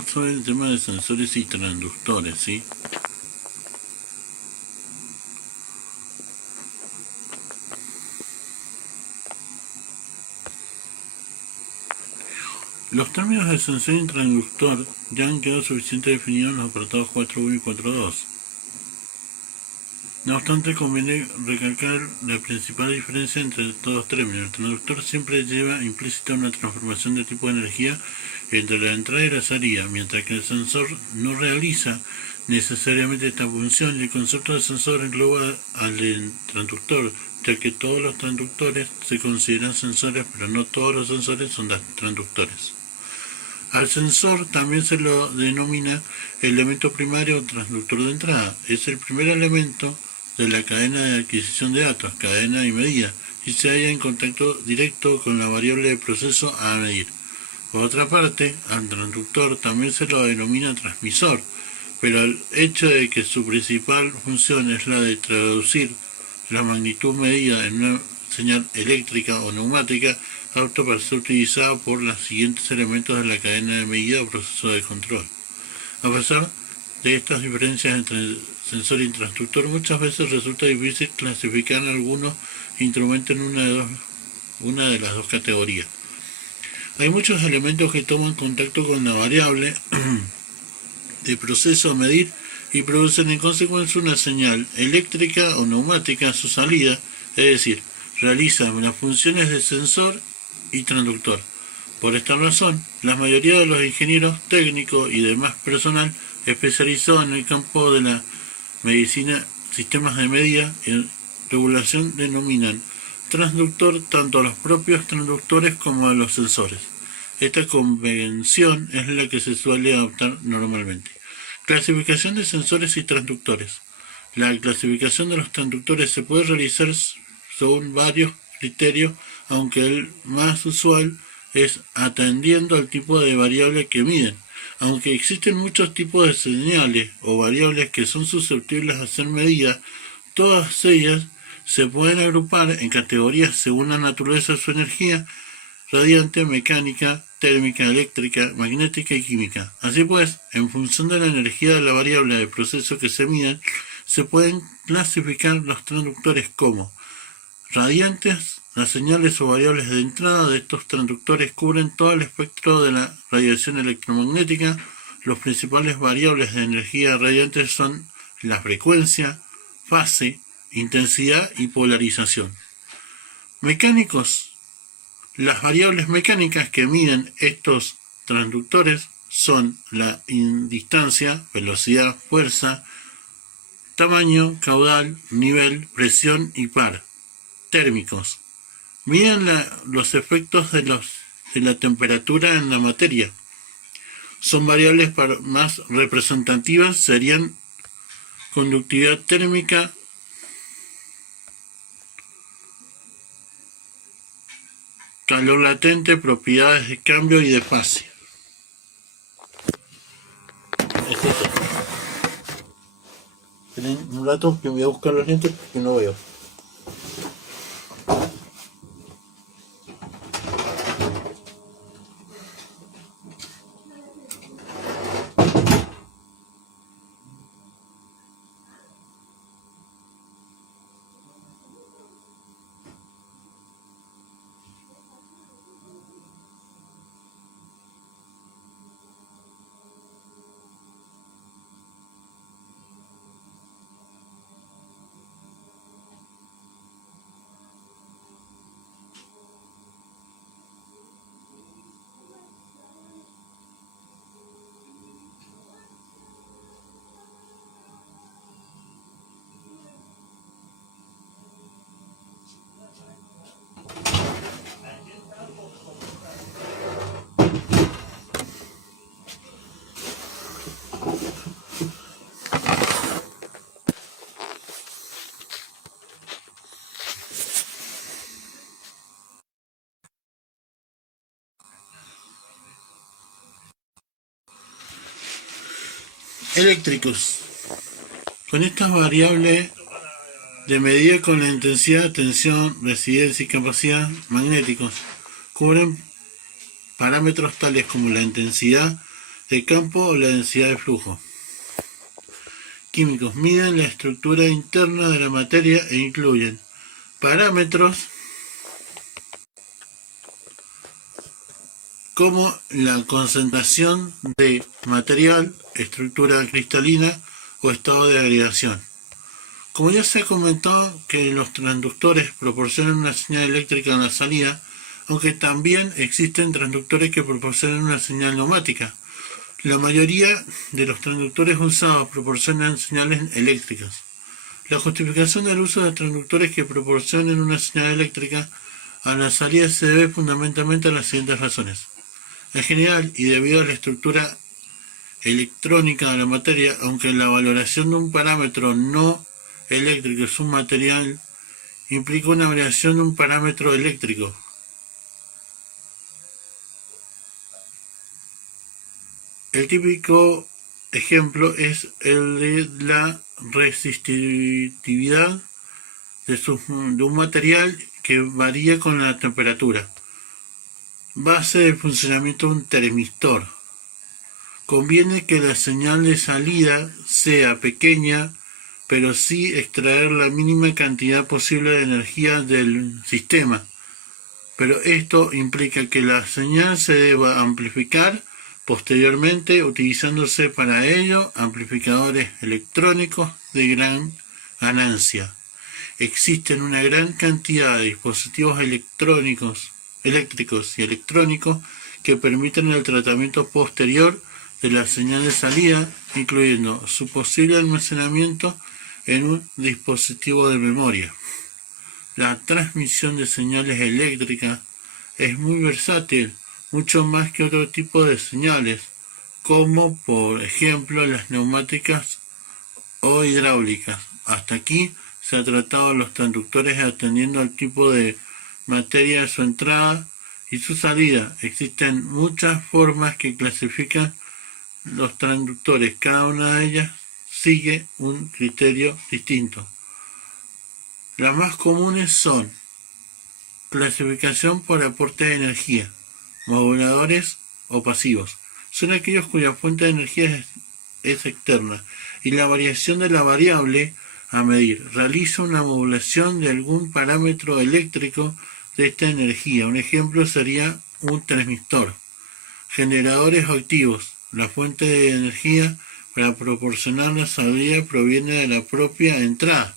vamos a ver el tema de sensores y transductores, ¿sí? Los términos de sensor y transductor ya han quedado suficientemente definidos en los apartados 4.1 y 4.2. No obstante, conviene recalcar la principal diferencia entre estos dos términos. El transductor siempre lleva implícita una transformación de tipo de energía entre la entrada y la salida, mientras que el sensor no realiza necesariamente esta función, y el concepto de sensor engloba al transductor, ya que todos los transductores se consideran sensores, pero no todos los sensores son transductores. Al sensor también se lo denomina elemento primario o transductor de entrada. Es el primer elemento de la cadena de adquisición de datos, cadena y medida, y se halla en contacto directo con la variable de proceso a medir. Por otra parte, al transductor también se lo denomina transmisor, pero el hecho de que su principal función es la de traducir la magnitud medida en una señal eléctrica o neumática, apto para ser utilizado por los siguientes elementos de la cadena de medida o proceso de control. A pesar de estas diferencias entre sensor y transductor, muchas veces resulta difícil clasificar algunos instrumentos en una de las dos categorías. Hay muchos elementos que toman contacto con la variable de proceso a medir y producen en consecuencia una señal eléctrica o neumática a su salida, es decir, realizan las funciones de sensor y transductor. Por esta razón, la mayoría de los ingenieros técnicos y demás personal especializado en el campo de la medicina, sistemas de medida y regulación denominan transductor tanto a los propios transductores como a los sensores. Esta convención es la que se suele adoptar normalmente. Clasificación de sensores y transductores. La clasificación de los transductores se puede realizar según varios criterios, aunque el más usual es atendiendo al tipo de variable que miden. Aunque existen muchos tipos de señales o variables que son susceptibles de ser medidas, todas ellas se pueden agrupar en categorías según la naturaleza de su energía: radiante, mecánica, térmica, eléctrica, magnética y química. Así pues, en función de la energía de la variable de proceso que se miden, se pueden clasificar los transductores como radiantes. Las señales o variables de entrada de estos transductores cubren todo el espectro de la radiación electromagnética. Los principales variables de energía radiante son la frecuencia, fase, intensidad y polarización. Mecánicos. Las variables mecánicas que miden estos transductores son la distancia, velocidad, fuerza, tamaño, caudal, nivel, presión y par. Térmicos. Miden los efectos de la temperatura en la materia. Son variables más representativas, serían conductividad térmica, calor latente, propiedades de cambio y de fase. Esperen un rato que voy a buscar los lentes porque no veo. Eléctricos. Con estas variables de medida con la intensidad, tensión, resistencia y capacidad. Magnéticos. Cubren parámetros tales como la intensidad, de campo o la densidad de flujo. Químicos miden la estructura interna de la materia e incluyen parámetros como la concentración de material, estructura cristalina o estado de agregación. Como ya se comentó que los transductores proporcionan una señal eléctrica en la salida, aunque también existen transductores que proporcionan una señal neumática. La mayoría de los transductores usados proporcionan señales eléctricas. La justificación del uso de transductores que proporcionen una señal eléctrica a la salida se debe fundamentalmente a las siguientes razones. En general, y debido a la estructura electrónica de la materia, aunque la valoración de un parámetro no eléctrico es un material, implica una variación de un parámetro eléctrico. El típico ejemplo es el de la resistividad de un material que varía con la temperatura. Base de funcionamiento de un termistor. Conviene que la señal de salida sea pequeña, pero sí extraer la mínima cantidad posible de energía del sistema. Pero esto implica que la señal se deba amplificar posteriormente, utilizándose para ello amplificadores electrónicos de gran ganancia. Existen una gran cantidad de dispositivos eléctricos y electrónicos que permiten el tratamiento posterior de la señal de salida, incluyendo su posible almacenamiento en un dispositivo de memoria. La transmisión de señales eléctricas es muy versátil, mucho más que otro tipo de señales, como por ejemplo las neumáticas o hidráulicas. Hasta aquí se ha tratado los transductores atendiendo al tipo de materia de su entrada y su salida. Existen muchas formas que clasifican los transductores, cada una de ellas sigue un criterio distinto. Las más comunes son clasificación por aporte de energía, moduladores o pasivos. Son aquellos cuya fuente de energía es externa y la variación de la variable a medir realiza una modulación de algún parámetro eléctrico de esta energía. Un ejemplo sería un transmistor. Generadores activos. La fuente de energía para proporcionar la salida proviene de la propia entrada.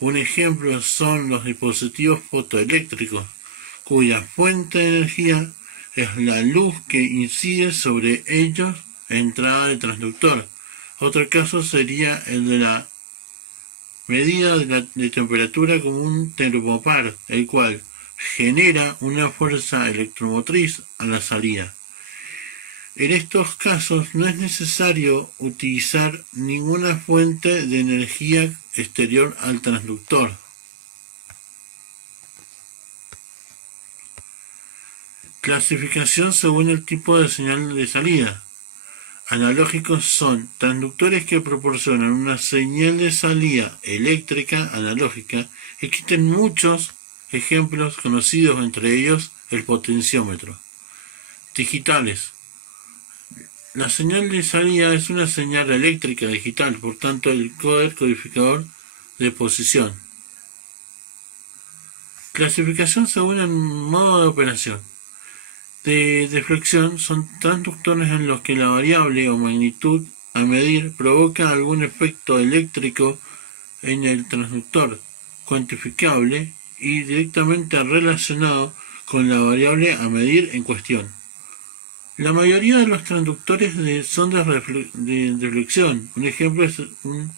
Un ejemplo son los dispositivos fotoeléctricos, cuya fuente de energía es la luz que incide sobre ellos, entrada de transductor. Otro caso sería el de la medida de temperatura como un termopar, el cual genera una fuerza electromotriz a la salida. En estos casos no es necesario utilizar ninguna fuente de energía exterior al transductor. Clasificación según el tipo de señal de salida. Analógicos son transductores que proporcionan una señal de salida eléctrica analógica. Existen muchos ejemplos conocidos, entre ellos el potenciómetro. Digitales. La señal de salida es una señal eléctrica digital, por tanto el codificador de posición. Clasificación según el modo de operación. De deflexión son transductores en los que la variable o magnitud a medir provoca algún efecto eléctrico en el transductor, cuantificable y directamente relacionado con la variable a medir en cuestión. La mayoría de los transductores son de deflexión. Un ejemplo es un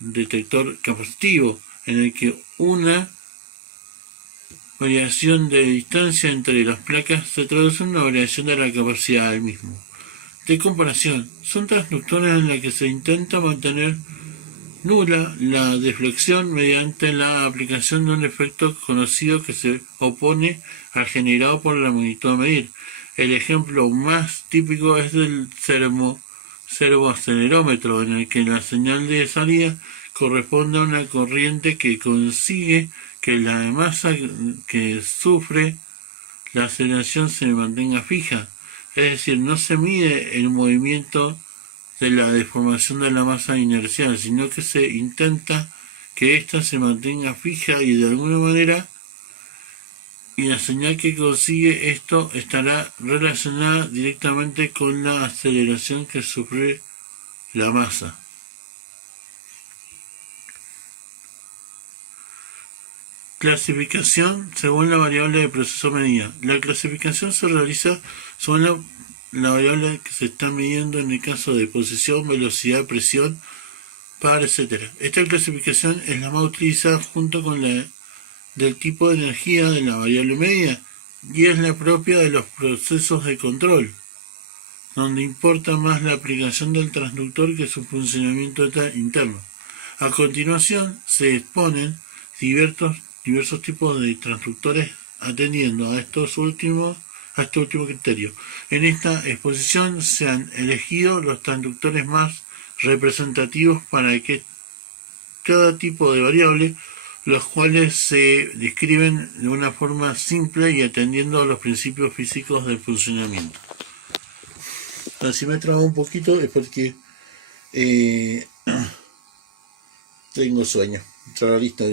detector capacitivo, en el que una variación de distancia entre las placas se traduce en una variación de la capacidad del mismo. De comparación, son transductores en los que se intenta mantener nula la deflexión mediante la aplicación de un efecto conocido que se opone al generado por la magnitud a medir. El ejemplo más típico es del servoacelerómetro, en el que la señal de salida corresponde a una corriente que consigue que la masa que sufre la aceleración se mantenga fija, Es decir, no se mide el movimiento de la deformación de la masa inercial, sino que se intenta que ésta se mantenga fija y de alguna manera, y la señal que consigue esto estará relacionada directamente con la aceleración que sufre la masa. Clasificación según la variable de proceso medida. La clasificación se realiza según la variable que se está midiendo en el caso de posición, velocidad, presión, par, etc. Esta clasificación es la más utilizada junto con la del tipo de energía de la variable medida y es la propia de los procesos de control, donde importa más la aplicación del transductor que su funcionamiento interno. A continuación se exponen diversos tipos de transductores atendiendo a este último criterio. En esta exposición se han elegido los transductores más representativos para que cada tipo de variable, los cuales se describen de una forma simple y atendiendo a los principios físicos del funcionamiento. Si me trabo un poquito es porque tengo sueño. Listo,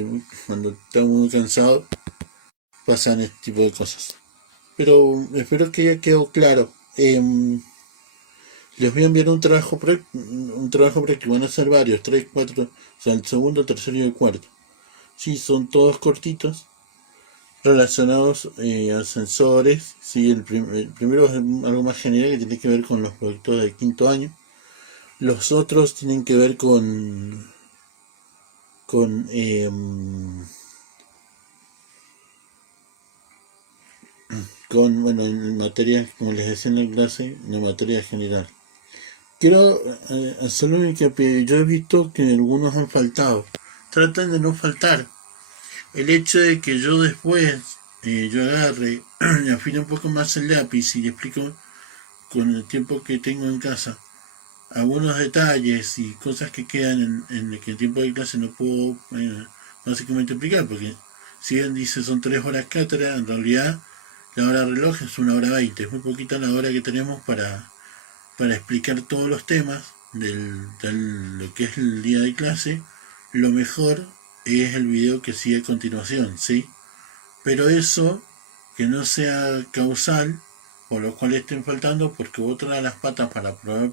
cuando estoy muy cansado pasan este tipo de cosas. Pero espero que haya quedado claro. Les voy a enviar un trabajo práctico. Van a ser varios, 3, 4, o sea, el segundo, el tercero y el cuarto. Sí, son todos cortitos, relacionados a sensores. Sí, el primero es algo más general que tiene que ver con los productos del quinto año. Los otros tienen que ver con bueno, en materia, como les decía en la clase, en materia general. Quiero hacer un hincapié. Yo he visto que algunos han faltado. Tratan de no faltar. El hecho de que yo después yo agarre y afine un poco más el lápiz y le explico con el tiempo que tengo en casa algunos detalles y cosas que quedan en el tiempo de clase no puedo básicamente explicar, porque si bien dice son 3 horas cátedra, en realidad la hora reloj es 1 hora 20, es muy poquita la hora que tenemos para explicar todos los temas de lo que es el día de clase. Lo mejor es el video que sigue a continuación, ¿sí? Pero eso que no sea causal, por lo cual estén faltando, porque otra de las patas para probar